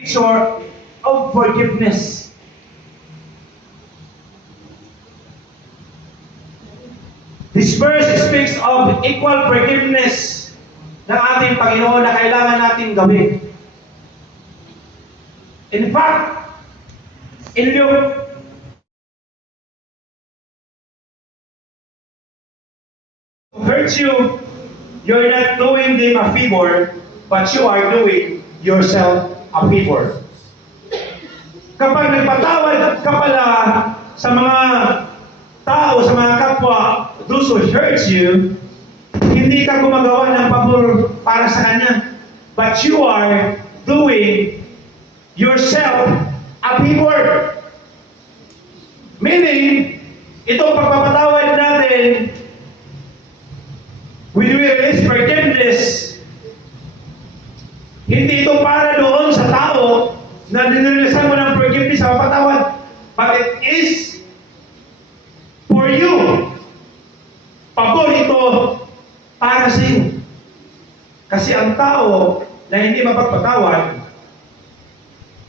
picture of forgiveness. This verse speaks of equal forgiveness ng ating Panginoon na kailangan natin gawin. In fact, in Luke hurt you, you're not doing them a favor, but you are doing yourself a favor. Kapag nagpatawad ka pala sa mga tao, sa mga kapwa, those who hurt you, hindi ka gumagawa ng pabor para sa kanya, but you are doing yourself a favor. Meaning, itong pagpapatawad natin, when we release forgiveness, hindi ito para doon sa tao na dinilisan mo ng forgiveness sa patawad, but it is for you. Pabor ito para sa iyo. Kasi ang tao na hindi mapagpatawad,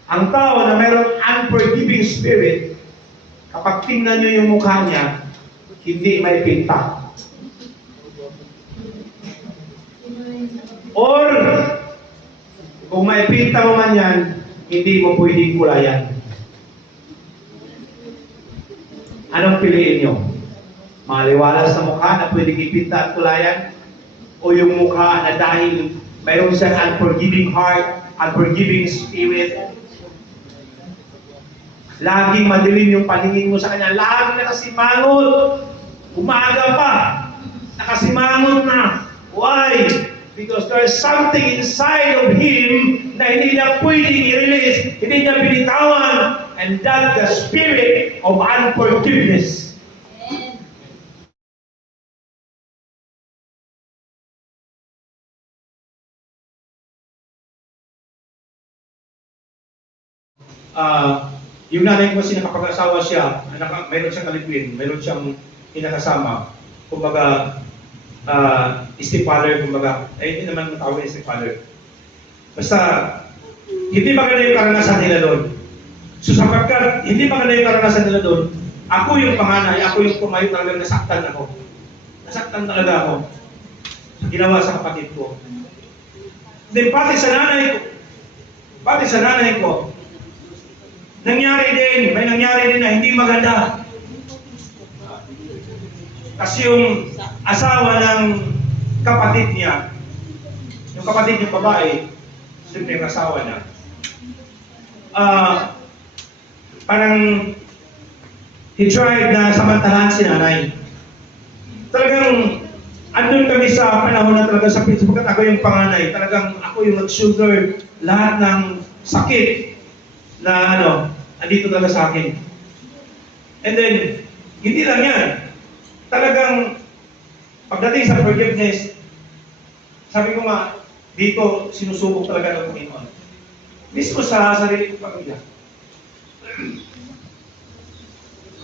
ang tao na mayroong unforgiving spirit, kapag tingnan nyo yung mukha niya, hindi may pinta. Or, kung may pinta mo man yan, hindi mo pwedeng kulayan. Anong piliin nyo? Maliwalas sa mukha na pwedeng ipinta at kulayan? O yung mukha na dahil mayroon siyang unforgiving heart, unforgiving spirit, laging madilim yung paningin mo sa kanya, laging nakasimangot, umaga pa, nakasimangot na. Why? Because there's something inside of him na hindi niya pwedeng i-release, hindi niya binitawan, and that's the spirit of unforgiveness. Yung nanay ko kasi nakapag-asawa siya, mayroon siyang kalipin, mayroon siyang kinakasama, kumbaga, stepfather, kumbaga, hindi naman matawag yung stepfather. Basta, hindi maganda yung karanasan nila doon. So sapagkat, hindi maganda yung karanasan nila doon, ako yung panganay, ako yung pumayo talagang nasaktan ako. Nasaktan talaga ako. Ginawa sa kapatid ko. Then pati sa nanay ko, nangyari din, may nangyari din na hindi maganda. Kasi yung asawa ng kapatid niya, yung kapatid niyang babae, siyempre yung asawa niya, parang he tried na samantalahan si nanay. Talagang andun kami sa panahon na talaga sa sapagkat ako yung panganay, talagang ako yung nag-shoulder lahat ng sakit na andito talaga sa akin. And then, hindi lang yan. Talagang, pagdating sa forgiveness, sabi ko nga, dito sinusubok talaga ng Panginoon. Mismo sa sarili kong pamilya.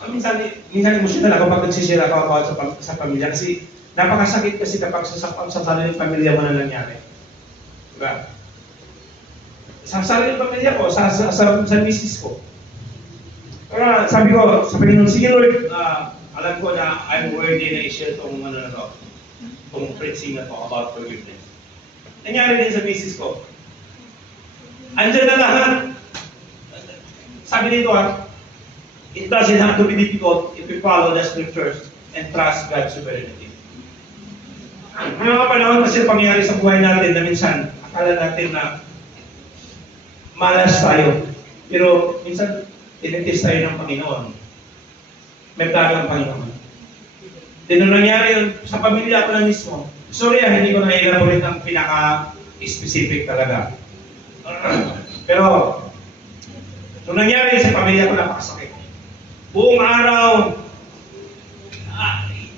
Minsan emosyonal ako pag nagsisira ka sa pamilya kasi napakasakit kasi kapag sa sariling pamilya mo na nangyari. Diba? Sa sariling pamilya ko, sa misis ko. Kaya sabi ko, sa Panginoon, sige Lord, alam ko na I'm worthy na i-share itong itong preaching na to about forgiveness. Nangyari din sa misis ko. Andiyan na lahat. Sabi nito it doesn't have to be difficult if we follow the scriptures and trust God's sovereignty. May mga panahon kasi pangyayari sa buhay natin na minsan, akala natin na malas tayo. Pero minsan, tinitis tayo ng Panginoon. May plano ng Panginoon. Then nung nangyari yun, sa pamilya ko na mismo, sorry hindi ko na-elaborate ang pinaka-specific talaga. Pero, nung nangyari sa pamilya ko, napakasakit. Buong araw,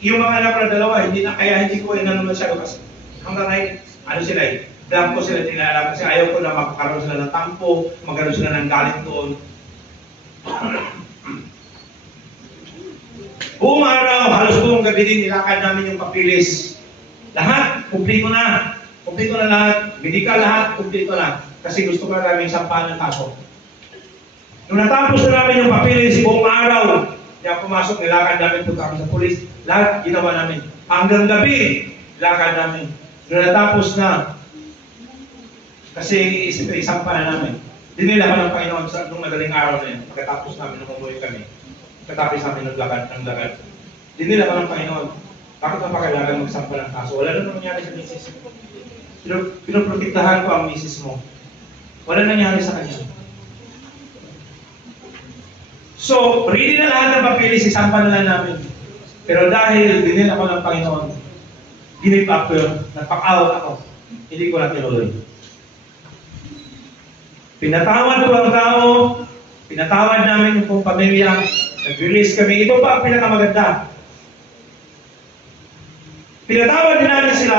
yung mga anak na dalawa, hindi ko masyado kasi hanggang ngayon, sila blanco sila tinaalam kasi ayaw ko na magkaroon sila ng tampo, magkaroon sila ng galit doon. Buong araw, halos buong gabi din nilakad namin yung papilis. Lahat, kumplito na. Kumpleto na lahat, medical lahat, kumpleto na. Kasi gusto ko na namin sampahan ng kaso. Nung natapos na namin yung papilis, buong araw, niya pumasok, nilakad namin, punta kami sa pulis, lahat ginawa namin. Hanggang gabi, nilakad namin. Nung natapos na, kasi isampa na namin. Dinila ka ng Panginoon sa nung madaling araw na yun, pagkatapos namin nung umuwi kami. Pagkatapos namin ng lagad. Dinila ka ng Panginoon. Bakit pa kailangan magsampa ng kaso? Wala na nangyari sa misis mo. Pinoprotektahan ko ang misis mo. Wala nangyari sa kanya. So, ready na lahat ng papilis, isampa na lang namin. Pero dahil dinila ko ng Panginoon, give up ko yun, nagpack-out ako. Hindi ko na tinuloy. Pinatawad ko ang tao, pinatawad namin yung pamilya, nag-release kami. Ito pa ang pinakamaganda. Pinatawad din namin sila,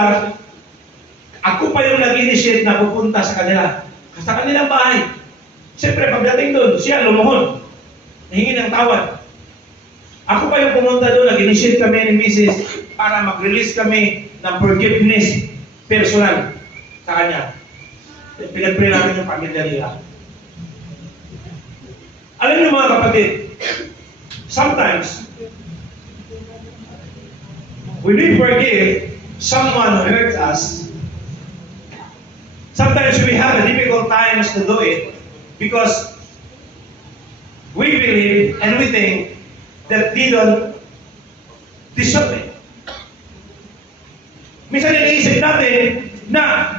ako pa yung nag-initiate na pupunta sa kanila. Sa kanilang bahay. Siyempre, pagdating doon, siya lumuhod. Nahingi ng tawad. Ako pa yung pumunta doon, nag-initiate kami ni Mrs. para mag-release kami ng forgiveness personal sa kanya. Pinag-pray namin yung pamilya nila. Alam niyo mga kapatid, sometimes, when we forgive someone who hurts us, sometimes we have a difficult times to do it because we believe and we think that they don't deserve it. Minsan iniisip natin na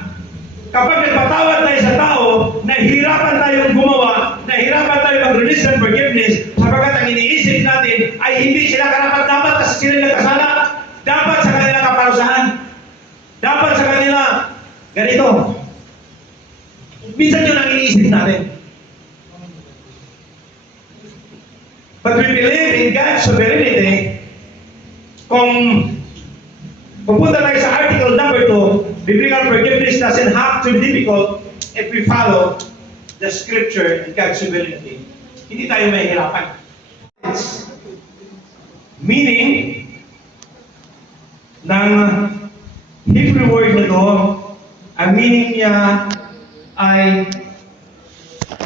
kapag nagpatawad tayo sa tao, nahihirapan tayong gumawa, nahihirapan tayo mag-release ng forgiveness, sapagkat ang iniisip natin ay hindi sila karapat-dapat kasi sila nagkasala. Dapat sa kanila kaparusahan. Dapat sa kanila ganito. Minsan yun ang iniisip natin. But we believe in God's sovereignty. Kung pupunta tayo sa article number 2, biblical forgiveness doesn't have to be difficult if we follow the scripture and God's sovereignty. Hindi tayo mahihirapan. It's meaning ng Hebrew word na to, ang meaning niya ay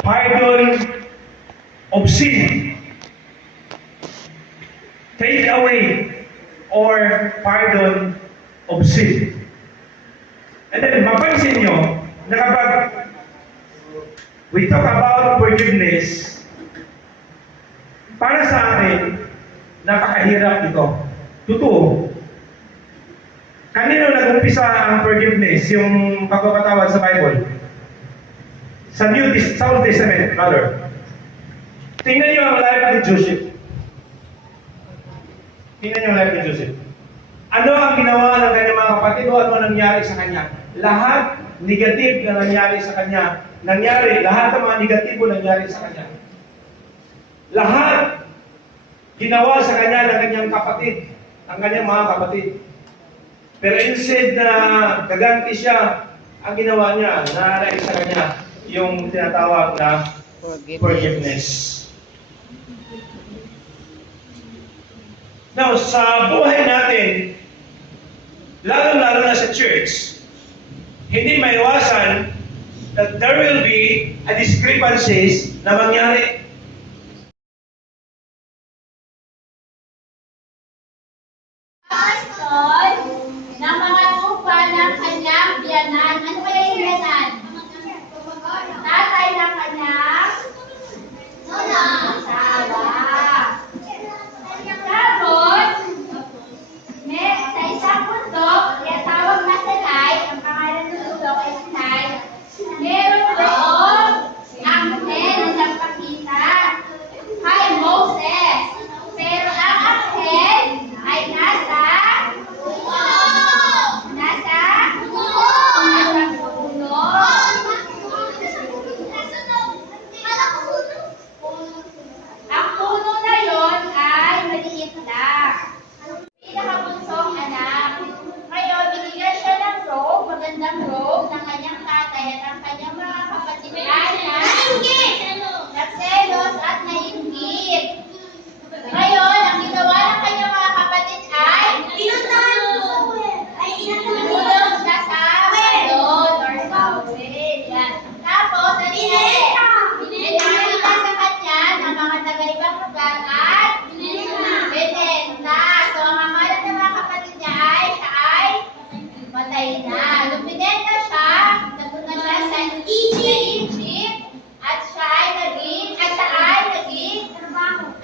pardon of sin. Take away or pardon of sin. And then, mapansin nyo na kapag we talk about forgiveness, para sa akin, napakahirap ito. Totoo. Kanino nag-umpisa ang forgiveness, yung pagpapatawad sa Bible? Sa Old Testament, rather. Tingnan nyo ang life ni Joseph. Tingnan nyo ang life ni Joseph. Ano ang ginawa ng kanyang mga kapatid o ano nangyari sa kanya? Lahat negative na nangyari sa kanya. Lahat ng mga negatibo nangyari sa kanya. Lahat ginawa sa kanya ng kanyang kapatid, ang kanyang mga kapatid. Pero instead na gaganti siya, ang ginawa niya, naaalay sa kanya, yung tinatawag na forgiveness. Now, sa buhay natin, lalo-lalo na sa church, hindi maiwasan that there will be a discrepancies na mangyari. Ng mga lupa ng kanyang biyanan. Ano kaya yung biyanan? Tatay ng kanyang asawa. Tapos, sa isang bundok, tinatawag na Sinai, ang pangalan ng bundok ay Sinai, meron doon ang nagpakita ayan na. Nung pinenta siya, napunta siya sa Egypt, at siya ay naging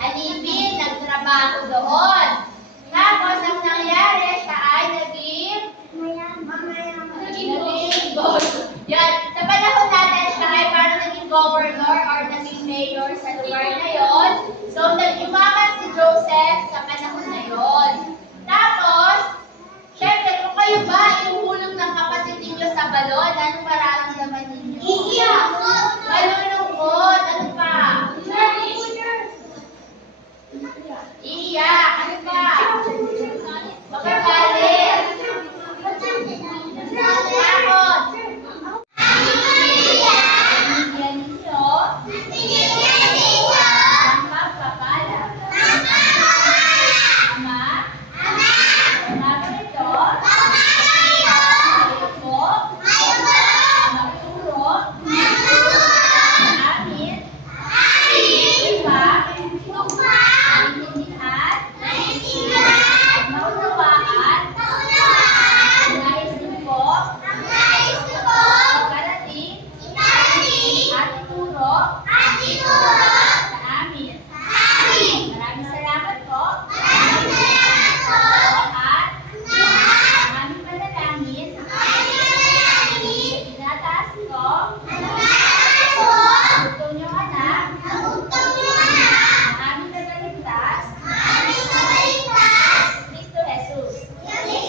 alipin, nagtrabaho doon. Tapos, ang nangyari, siya ay naging boss. Yan. Sa panahon natin, siya ay parang naging governor or naging mayor sa lugar na yon. So, nag-umaman si Joseph sa panahon na yon. Tapos, syempre, kung kayo ba ihuhulog ng kapatid ninyo sa balon, anong mararamdaman ninyo? Iiyak! Malulungkot! Ano pa? Iiyak! Ano pa? Magagalit! Takot! Binigyan ninyo ang pagpapala. Ama? Bago ito, kayo po, magturo sa amin, maintindihan, maunawaan, nais niyo po, pagkarating, at ituro sa amin. Maraming salamat po. At ang aming panalangin, tinataas ko, ang bugtong niyong anak, ang aming nagaligtas, Cristo Jesus. Amen.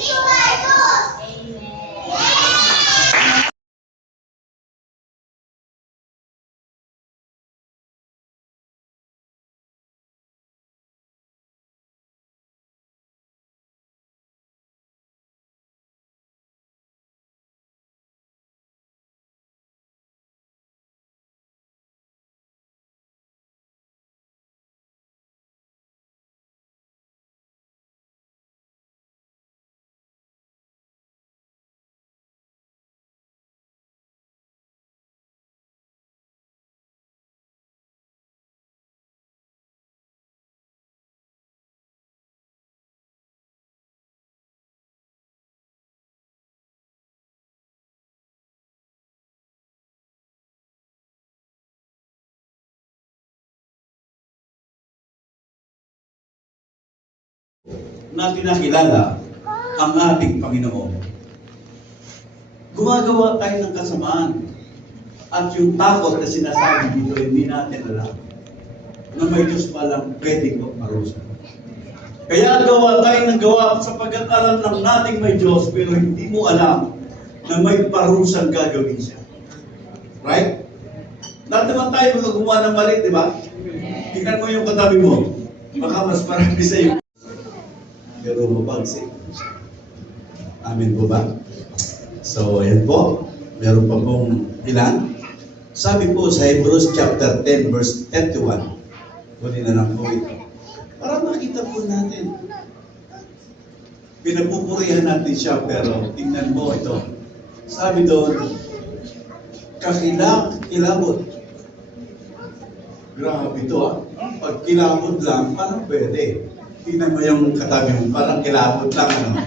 Na kinakilala ang ating Panginoon. Gumagawa tayo ng kasamaan. At yung takot na sinasabi dito, hindi natin alam na may Diyos palang pwedeng magparusa. Kaya gawa tayo ng gawa sapagkat alam lang natin may Diyos, pero hindi mo alam na may parusang gagawin siya. Right? Lahat naman tayo mga gumawa ng mali, di ba? Tingnan mo yung katabi mo. Baka mas marami sa iyo. Pero mabagsik. Amin po ba? So, ayan po. Meron pa pong ilan. Sabi po sa Hebrews chapter 10 verse 31. Kunin na lang po ito. Para makita po natin. Pinapupurihan natin siya, pero tingnan mo ito. Sabi doon, kilabot. Grabe ito ah. Pag kilabot lang, parang pwede. Tingnan mo yung katabi mo, parang kilabot lang. Ano?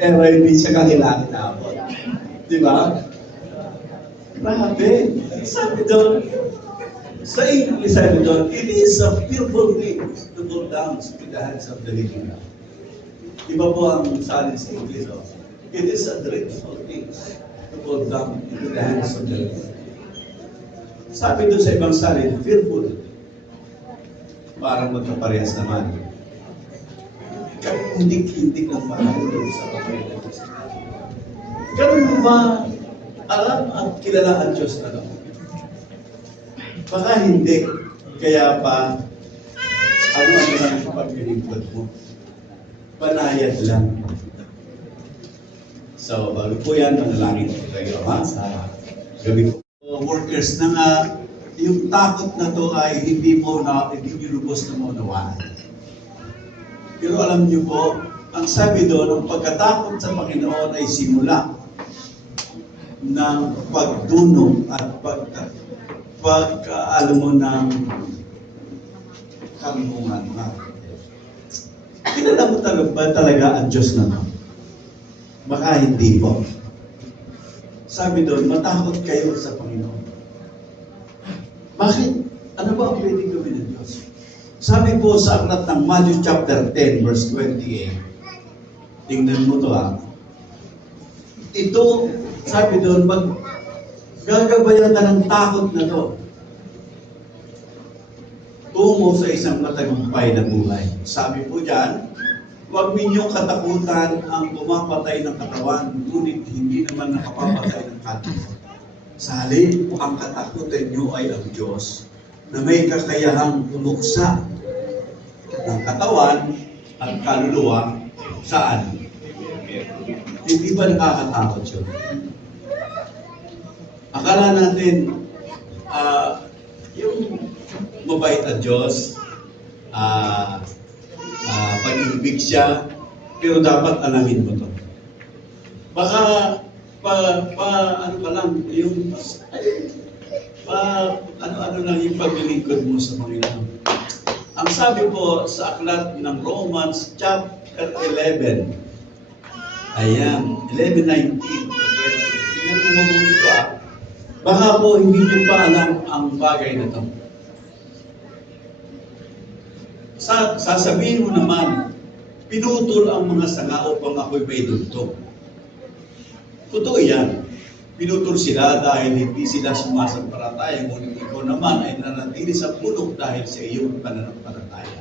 Pero hindi siya kakilabot. Di ba? Grabe. Sabi doon, sa English sabi doon, it is a fearful thing to go down to the hands of the living God. Iba po ang salin sa English. Oh. It is a dreadful thing to go down into the hands of the living God. Sabi doon sa ibang salin, fearful. Parang magkaparehas naman. Hindik-hindik ng parang doon sa kapatid ng Diyos. Ganun mo ba alam at kilala ang Diyos na doon? Baka hindi. Kaya pa, ano lang ang paglilingkod mo? Panayad lang. So, bago po yan, manalangin ko kayo sa gabi po. Workers na nga, yung takot na to ay hindi nyo lubos na maunawaan. Pero alam nyo po, ang sabi doon, ang pagkatakot sa Panginoon ay simula ng pagdunong at alam mo ng karunungan na. Kilala mo talaga ang Diyos na to? Baka hindi po. Sabi doon, matakot kayo sa Panginoon. Bakit? Ano ba ang pwedeng gawin ng Diyos? Sabi po sa aklat ng Matthew chapter 10, verse 28. Tingnan mo to ha. Ito, sabi doon, gagabayan ka ng takot na to. Tungo sa isang matagumpay na buhay. Sabi po dyan, huwag ninyong katakutan ang pumapatay ng katawan, ngunit hindi naman nakapapatay ng kaluluwa. Sa halip, ang katakutan nyo ay ang Diyos na may kakayahang pumuksa ng katawan at kaluluwa saan? Hindi ba nakakatakot yun? Akala natin, yung mabait na Diyos, pag-ibig siya, pero dapat alamin mo to. Baka, ano pa lang, yung, ano lang yung paglilingkod mo sa Panginoon. Ang sabi po sa aklat ng Romans chapter 11, ayan, 11:19. Tingnan mo mabuti ito Baka po hindi nyo pa alam ang bagay na ito. Sasabihin mo naman, pinutol ang mga sanga upang ako'y may dugtong. Totoo yan. Pinutol sila dahil hindi sila sumasampalataya, ngunit ikaw naman ay nanatili sa pulok dahil sa iyong pananampalataya.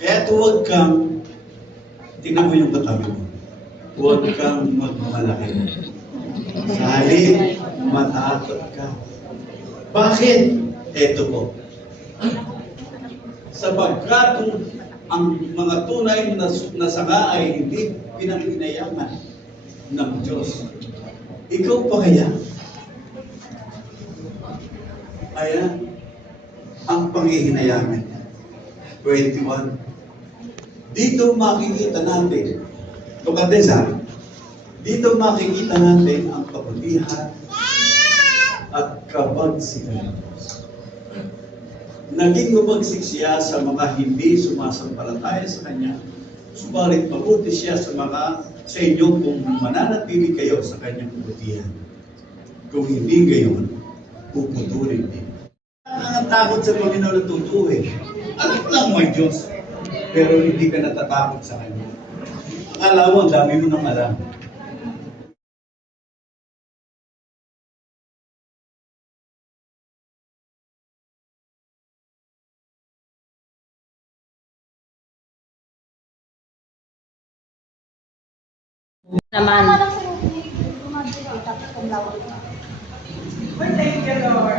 Kaya huwag kang, tingnan mo yung katabi mo, huwag kang magmalaki. Sa halip, matakot ka. Bakit? Eto po. Sapagkat ang mga tunay na sanga ay hindi pinanginayaman ng Diyos. Ikaw pa kaya? Ayan, ang panghihinayaman niya. 21. Dito makikita natin, Tukadesa, dito makikita natin ang kabutihan at kabagsikan. Naging mabagsik siya sa mga hindi sumasampalataya sa Kanya, subalit mabuti siya sa inyo kung mananatili kayo sa Kanyang kabutihan. Kung hindi gayon, puputulin din. Ang takot sa Panginoon na totoo Alam lang may Diyos, pero hindi ka natatakot sa Kanya. Akala mo, ang dami mo nang alam. Naman. Thank you, Lord.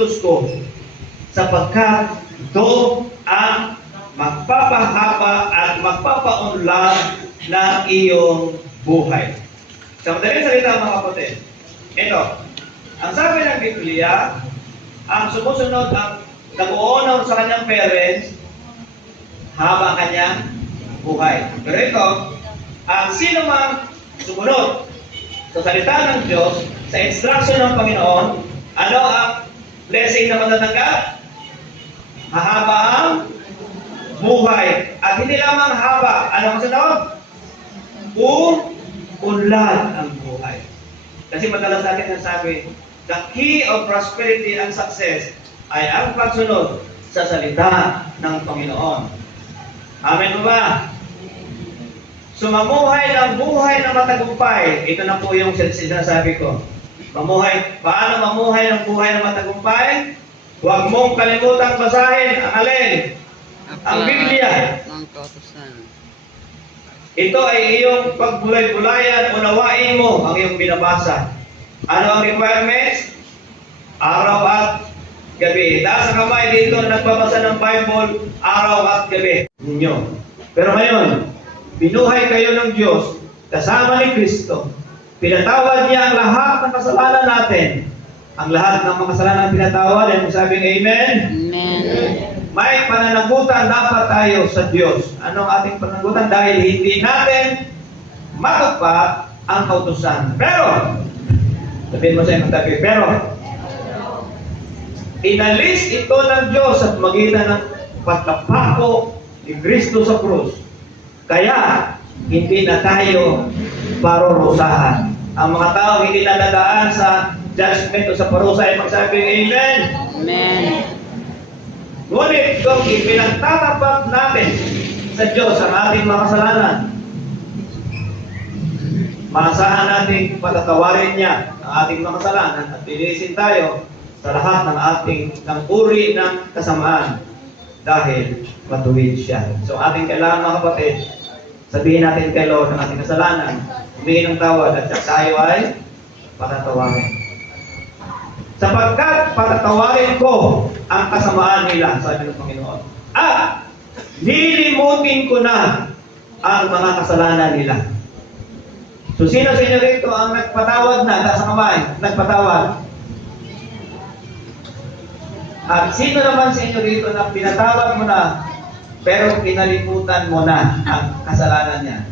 Diyos ko, sapagkat ito ang magpapahaba at magpapaunlad ng iyong buhay. Sa madaling salita mga kapatid, ito, ang sabi ng Biblia, ang sumusunod ang nag-uunaw sa kanyang parents, haba kanyang buhay. Pero ito, ang sino mang sumunod sa salita ng Diyos, sa instruction ng Panginoon, ano ang blessing na matatanggap? Mahaba ang buhay. At hindi lamang haba. Ano ang sunod? Unlad ang buhay. Kasi madalas natin nasabi, the key of prosperity and success ay ang pagsunod sa salita ng Panginoon. Amen mo ba? So mamuhay ng buhay na matagumpay. Ito na po yung sinasabi ko. Paano mamuhay ng buhay na matagumpay? Huwag mong kalimutang basahin ang alin? Ang Biblia. Ito ay iyong pagbulay-bulayan, unawain mo ang iyong binabasa. Ano ang requirements? Araw at gabi. Taas ang kamay dito nagbabasa ng Bible, araw at gabi. Ninyo. Pero ngayon, binuhay kayo ng Diyos, kasama ni Kristo. Pinatawad niya ang lahat ng kasalanan natin. Ang lahat ng mga kasalanan pinatawad, ay masabing Amen? Amen. May pananagutan dapat tayo sa Diyos. Anong ating pananagutan? Dahil hindi natin matupad ang kautusan. Pero, sabihin mo sa iyong tabi, pero, Inalis ito ng Diyos at magitan ng pagtapako ni Kristo sa krus. Kaya, hindi na tayo parurusahan. Ang mga tao hindi na dadaan sa judgment o sa parusa ay magsabing Amen. Amen. Ngunit kung ipinagtatapat natin sa Diyos ang ating mga kasalanan, maasahan natin patatawarin niya ang ating mga kasalanan at linisin tayo sa lahat ng ating ng uri ng kasamaan dahil matuwid siya. So ating kailangan mga kapatid, sabihin natin kay Lord ang ating kasalanan, humingi ng tawad at tayo ay patatawarin. Sapagkat patatawarin ko ang kasamaan nila, sabi ng Panginoon. At lilimutin ko na ang mga kasalanan nila. So sino sa inyo rito ang nagpatawad na, taas ang kamay, nagpatawad? At sino naman sa inyo rito na pinatawad mo na, pero pinalimutan mo na ang kasalanan niya?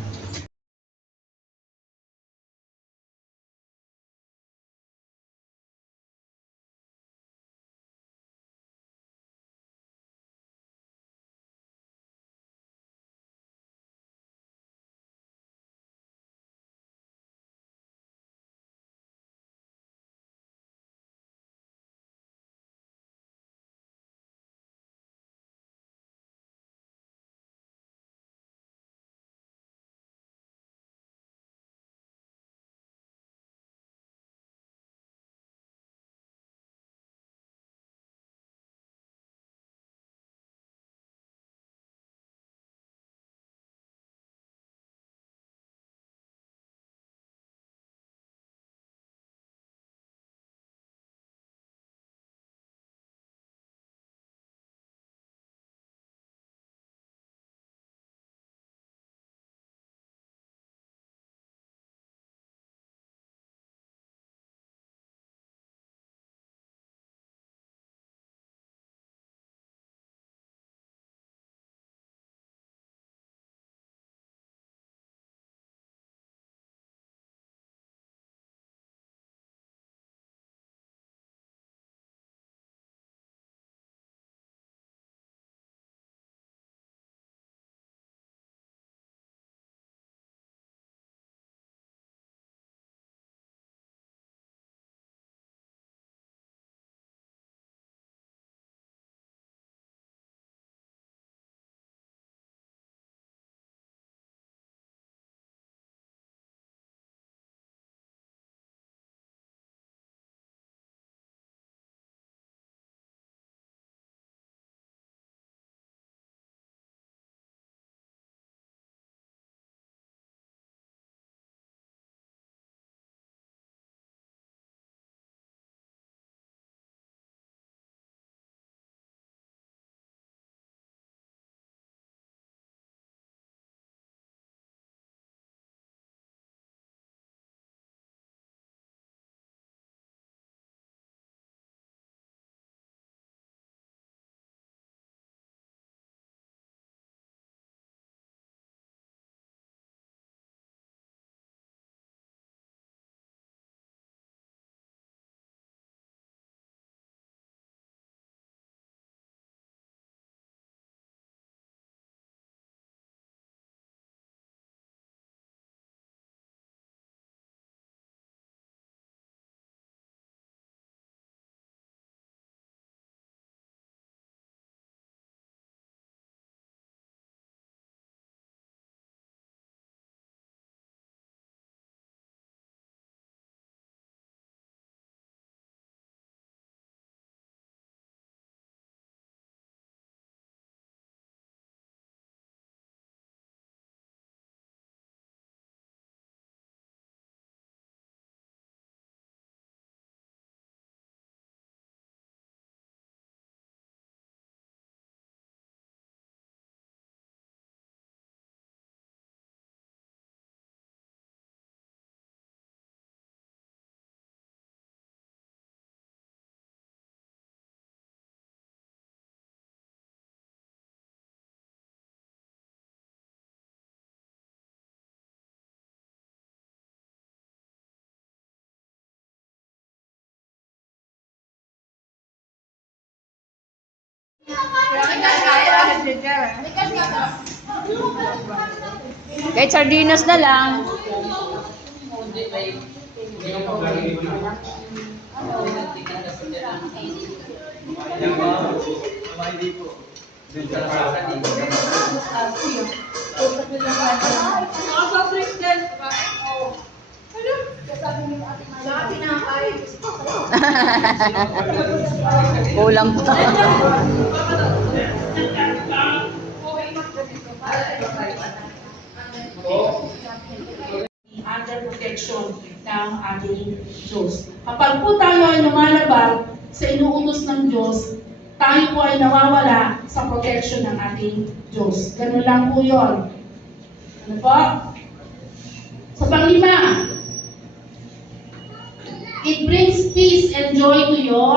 Kahit sardinas na lang. Kulang pa. Under protection ng ating Diyos. Kapag po tayo ay lumalabag sa inuutos ng Diyos, tayo po ay nawawala sa protection ng ating Diyos. Ganun lang po yun. Ano po? Sa panglima, it brings peace and joy to your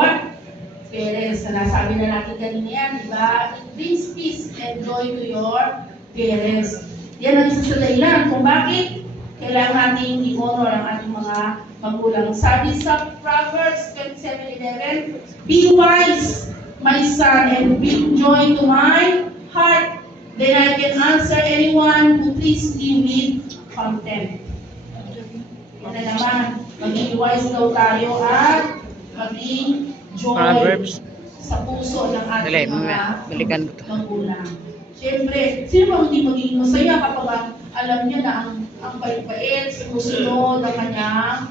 parents. Nasabi na natin kanina yan, di ba? It brings peace and joy to your parents. Yan ang isa sa dahilan kung bakit kailangan nating i-honor ang ating mga magulang. Sabi sa Proverbs 27:11, be wise, my son, and bring joy to my heart. Then I can answer anyone who pleases me with contempt. Yan na naman, maging wise daw tayo at maging joy Proverbs. sa puso ng Dali, ating mga balikan mo to. magulang. Siyempre, sino ba hindi magiging masaya kapag alam niya na ang bait-bait, sumusunod ang kanyang